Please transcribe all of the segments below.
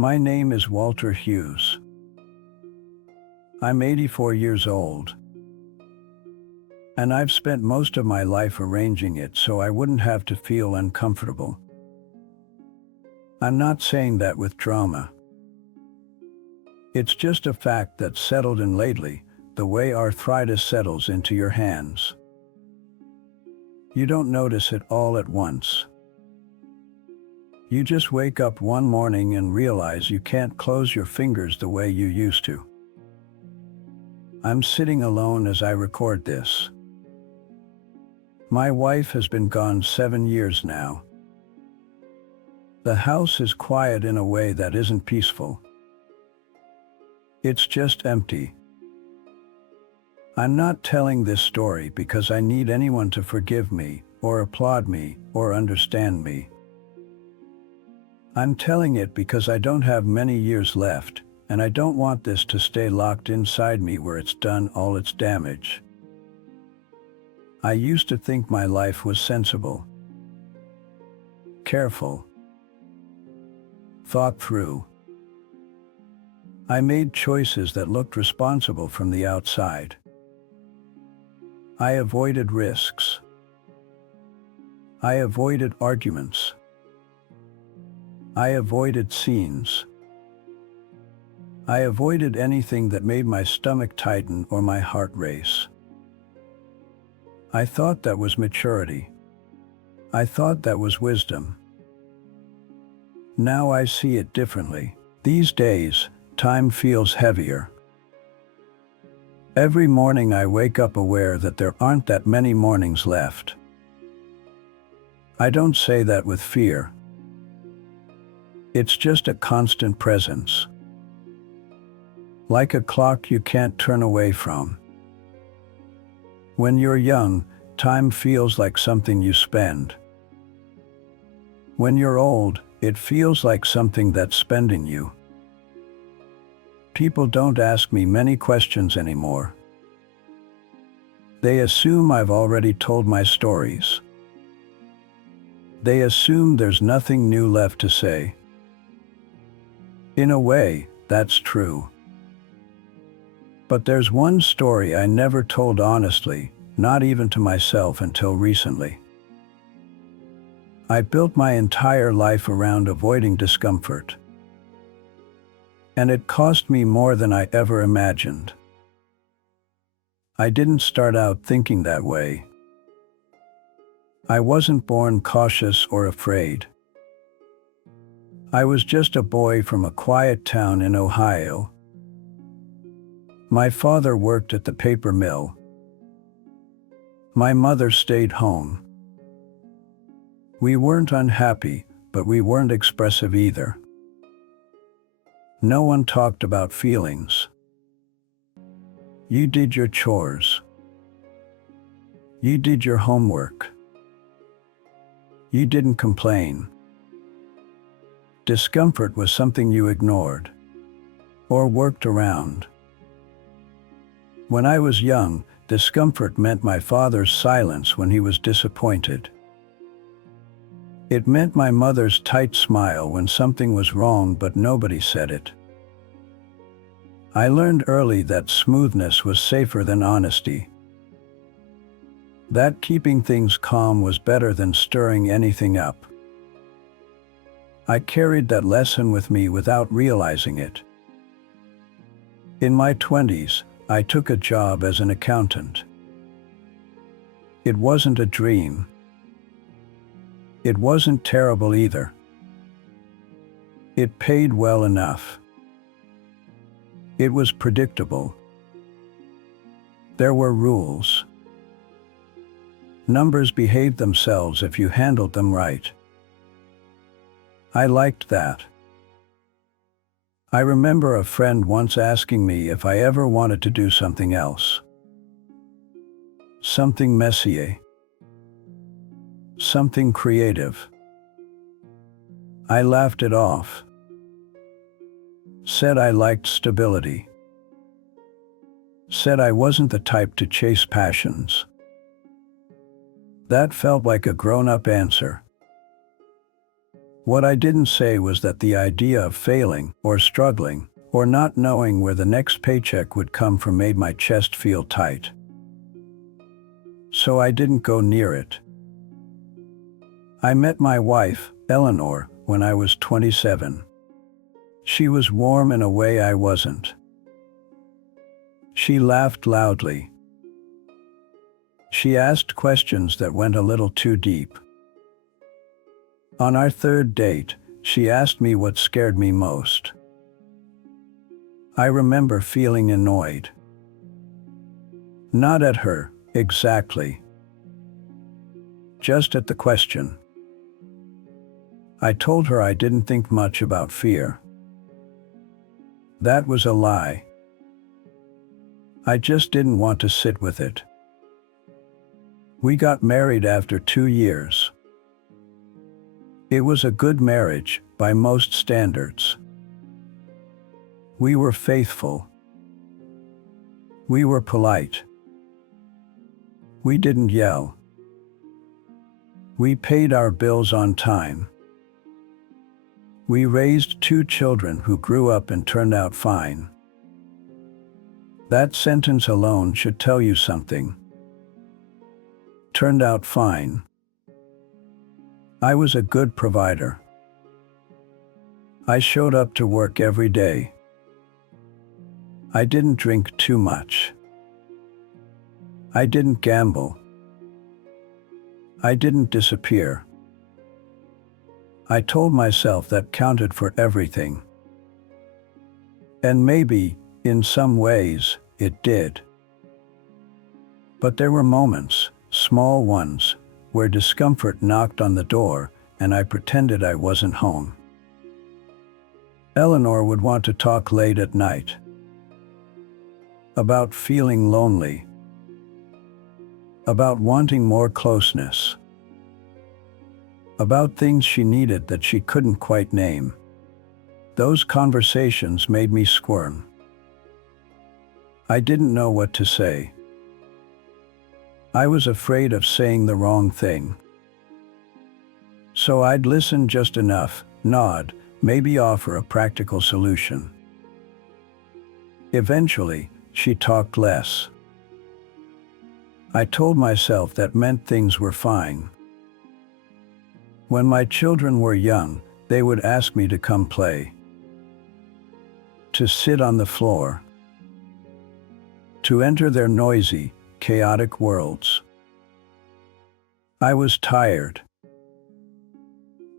My name is Walter Hughes. I'm 84 years old, and I've spent most of my life arranging it so I wouldn't have to feel uncomfortable. I'm not saying that with drama. It's just a fact that's settled in lately, the way arthritis settles into your hands. You don't notice it all at once. You just wake up one morning and realize you can't close your fingers the way you used to. I'm sitting alone as I record this. My wife has been gone 7 years now. The house is quiet in a way that isn't peaceful. It's just empty. I'm not telling this story because I need anyone to forgive me, or applaud me, or understand me. I'm telling it because I don't have many years left, and I don't want this to stay locked inside me where it's done all its damage. I used to think my life was sensible, careful, thought through. I made choices that looked responsible from the outside. I avoided risks. I avoided arguments. I avoided scenes. I avoided anything that made my stomach tighten or my heart race. I thought that was maturity. I thought that was wisdom. Now I see it differently. These days, time feels heavier. Every morning I wake up aware that there aren't that many mornings left. I don't say that with fear. It's just a constant presence. Like a clock you can't turn away from. When you're young, time feels like something you spend. When you're old, it feels like something that's spending you. People don't ask me many questions anymore. They assume I've already told my stories. They assume there's nothing new left to say. In a way, that's true. But there's one story I never told honestly, not even to myself until recently. I built my entire life around avoiding discomfort. And it cost me more than I ever imagined. I didn't start out thinking that way. I wasn't born cautious or afraid. I was just a boy from a quiet town in Ohio. My father worked at the paper mill. My mother stayed home. We weren't unhappy, but we weren't expressive either. No one talked about feelings. You did your chores. You did your homework. You didn't complain. Discomfort was something you ignored or worked around. When I was young, discomfort meant my father's silence when he was disappointed. It meant my mother's tight smile when something was wrong but nobody said it. I learned early that smoothness was safer than honesty. That keeping things calm was better than stirring anything up. I carried that lesson with me without realizing it. In my 20s, I took a job as an accountant. It wasn't a dream. It wasn't terrible either. It paid well enough. It was predictable. There were rules. Numbers behaved themselves if you handled them right. I liked that. I remember a friend once asking me if I ever wanted to do something else. Something messier. Something creative. I laughed it off. Said I liked stability. Said I wasn't the type to chase passions. That felt like a grown-up answer. What I didn't say was that the idea of failing, or struggling, or not knowing where the next paycheck would come from made my chest feel tight. So I didn't go near it. I met my wife, Eleanor, when I was 27. She was warm in a way I wasn't. She laughed loudly. She asked questions that went a little too deep. On our third date, she asked me what scared me most. I remember feeling annoyed. Not at her, exactly. Just at the question. I told her I didn't think much about fear. That was a lie. I just didn't want to sit with it. We got married after 2 years. It was a good marriage, by most standards. We were faithful. We were polite. We didn't yell. We paid our bills on time. We raised 2 children who grew up and turned out fine. That sentence alone should tell you something. Turned out fine. I was a good provider. I showed up to work every day. I didn't drink too much. I didn't gamble. I didn't disappear. I told myself that counted for everything. And maybe, in some ways, it did. But there were moments, small ones, where discomfort knocked on the door and I pretended I wasn't home. Eleanor would want to talk late at night. About feeling lonely. About wanting more closeness. About things she needed that she couldn't quite name. Those conversations made me squirm. I didn't know what to say. I was afraid of saying the wrong thing. So I'd listen just enough, nod, maybe offer a practical solution. Eventually, she talked less. I told myself that meant things were fine. When my children were young, they would ask me to come play. To sit on the floor. To enter their noisy, chaotic worlds. I was tired.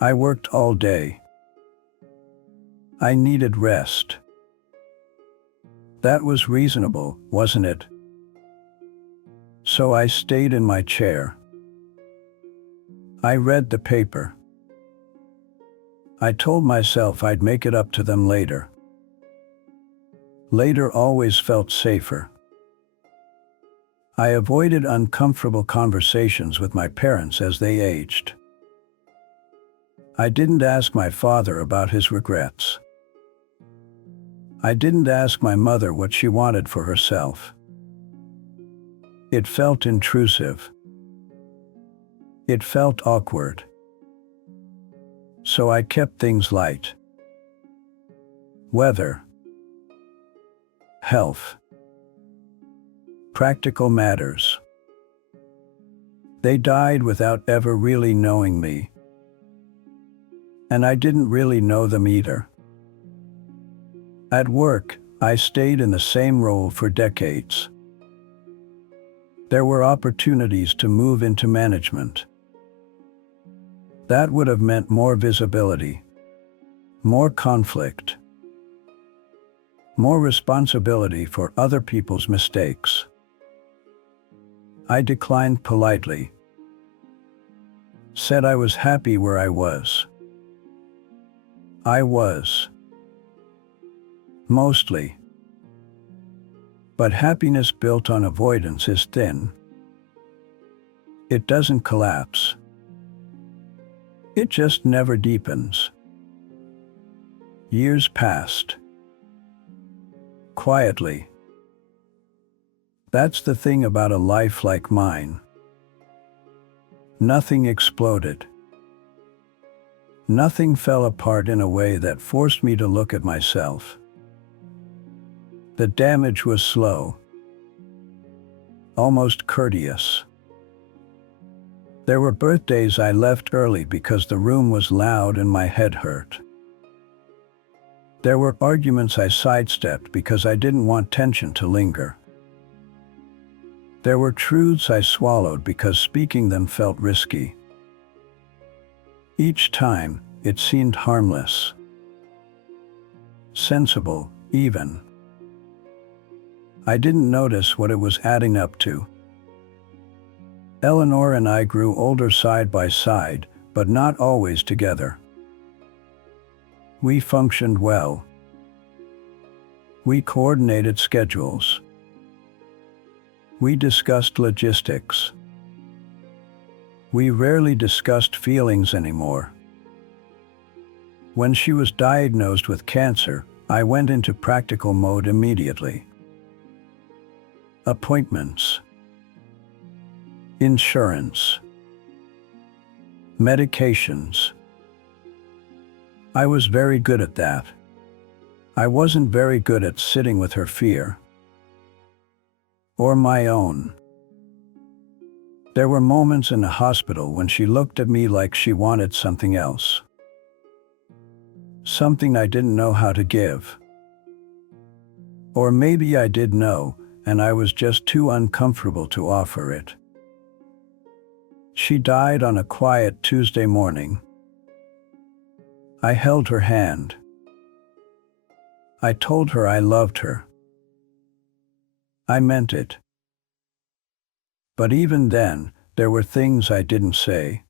I worked all day. I needed rest. That was reasonable, wasn't it? So I stayed in my chair. I read the paper. I told myself I'd make it up to them later. Later always felt safer. I avoided uncomfortable conversations with my parents as they aged. I didn't ask my father about his regrets. I didn't ask my mother what she wanted for herself. It felt intrusive. It felt awkward. So I kept things light. Weather. Health. Practical matters. They died without ever really knowing me. And I didn't really know them either. At work, I stayed in the same role for decades. There were opportunities to move into management. That would have meant more visibility, more conflict, more responsibility for other people's mistakes. I declined politely. Said I was happy where I was. I was. Mostly. But happiness built on avoidance is thin. It doesn't collapse. It just never deepens. Years passed. Quietly. That's the thing about a life like mine. Nothing exploded. Nothing fell apart in a way that forced me to look at myself. The damage was slow, almost courteous. There were birthdays I left early because the room was loud and my head hurt. There were arguments I sidestepped because I didn't want tension to linger. There were truths I swallowed because speaking them felt risky. Each time, it seemed harmless, sensible, even. I didn't notice what it was adding up to. Eleanor and I grew older side by side, but not always together. We functioned well. We coordinated schedules. We discussed logistics. We rarely discussed feelings anymore. When she was diagnosed with cancer, I went into practical mode immediately. Appointments, insurance, medications. I was very good at that. I wasn't very good at sitting with her fear. Or my own. There were moments in the hospital when she looked at me like she wanted something else. Something I didn't know how to give. Or maybe I did know, and I was just too uncomfortable to offer it. She died on a quiet Tuesday morning. I held her hand. I told her I loved her. I meant it. But even then, there were things I didn't say.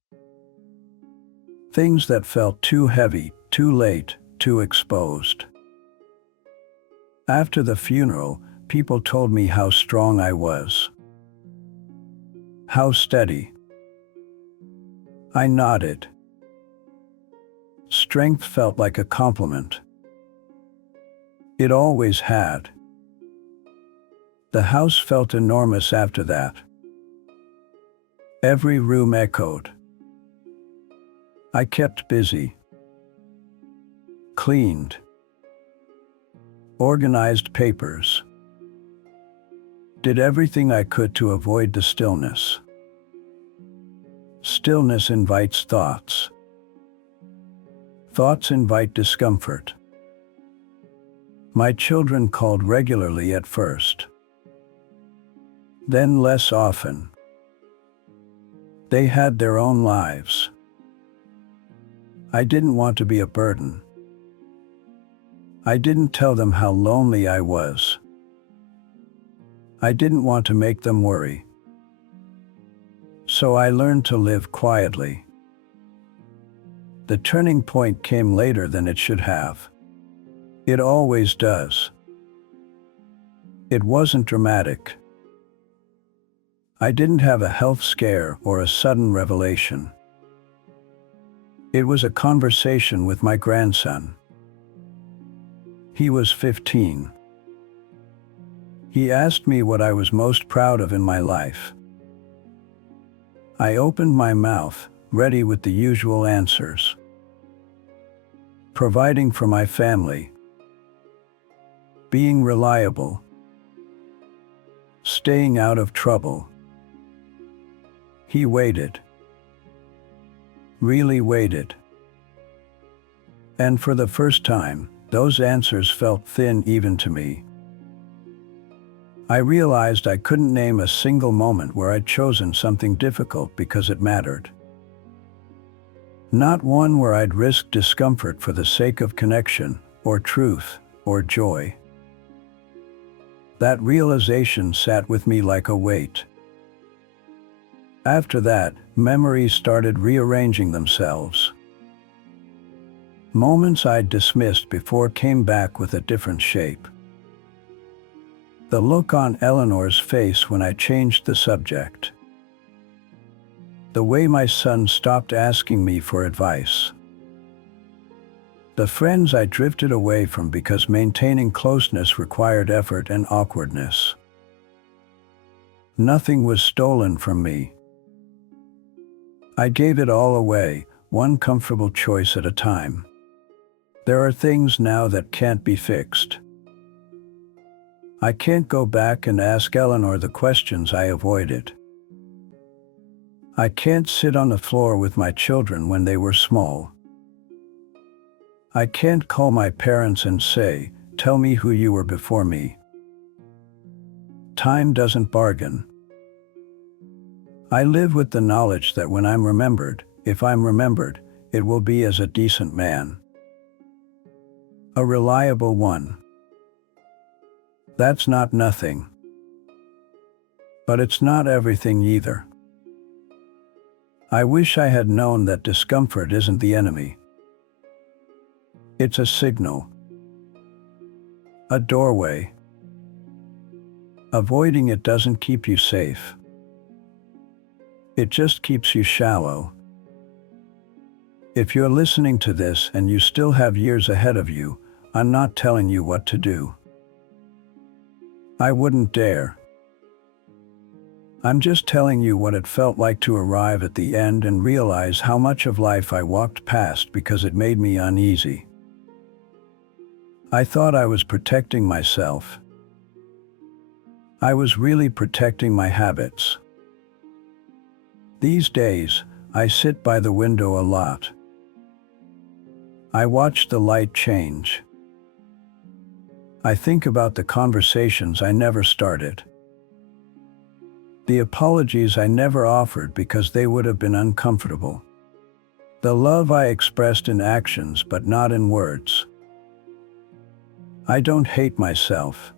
Things that felt too heavy, too late, too exposed. After the funeral, people told me how strong I was. How steady. I nodded. Strength felt like a compliment. It always had. The house felt enormous after that. Every room echoed. I kept busy. Cleaned. Organized papers. Did everything I could to avoid the stillness. Stillness invites thoughts. Thoughts invite discomfort. My children called regularly at first. Then less often. They had their own lives. I didn't want to be a burden. I didn't tell them how lonely I was. I didn't want to make them worry. So I learned to live quietly. The turning point came later than it should have. It always does. It wasn't dramatic. I didn't have a health scare or a sudden revelation. It was a conversation with my grandson. He was 15. He asked me what I was most proud of in my life. I opened my mouth, ready with the usual answers. Providing for my family. Being reliable. Staying out of trouble. He waited. Really waited. And for the first time, those answers felt thin even to me. I realized I couldn't name a single moment where I'd chosen something difficult because it mattered. Not one where I'd risked discomfort for the sake of connection, or truth, or joy. That realization sat with me like a weight. After that, memories started rearranging themselves. Moments I'd dismissed before came back with a different shape. The look on Eleanor's face when I changed the subject. The way my son stopped asking me for advice. The friends I drifted away from because maintaining closeness required effort and awkwardness. Nothing was stolen from me. I gave it all away, one comfortable choice at a time. There are things now that can't be fixed. I can't go back and ask Eleanor the questions I avoided. I can't sit on the floor with my children when they were small. I can't call my parents and say, "Tell me who you were before me." Time doesn't bargain. I live with the knowledge that when I'm remembered, if I'm remembered, it will be as a decent man. A reliable one. That's not nothing. But it's not everything either. I wish I had known that discomfort isn't the enemy. It's a signal. A doorway. Avoiding it doesn't keep you safe. It just keeps you shallow. If you're listening to this and you still have years ahead of you, I'm not telling you what to do. I wouldn't dare. I'm just telling you what it felt like to arrive at the end and realize how much of life I walked past because it made me uneasy. I thought I was protecting myself. I was really protecting my habits. These days, I sit by the window a lot. I watch the light change. I think about the conversations I never started. The apologies I never offered because they would have been uncomfortable. The love I expressed in actions but not in words. I don't hate myself.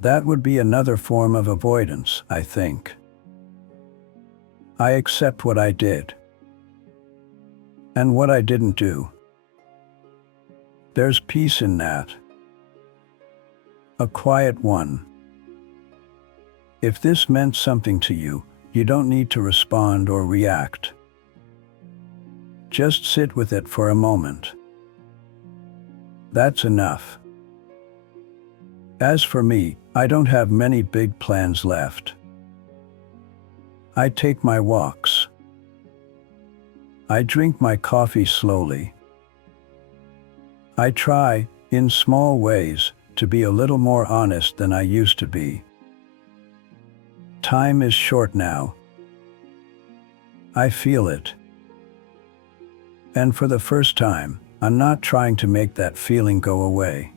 That would be another form of avoidance, I think. I accept what I did. And what I didn't do. There's peace in that. A quiet one. If this meant something to you, you don't need to respond or react. Just sit with it for a moment. That's enough. As for me, I don't have many big plans left. I take my walks. I drink my coffee slowly. I try, in small ways, to be a little more honest than I used to be. Time is short now. I feel it. And for the first time, I'm not trying to make that feeling go away.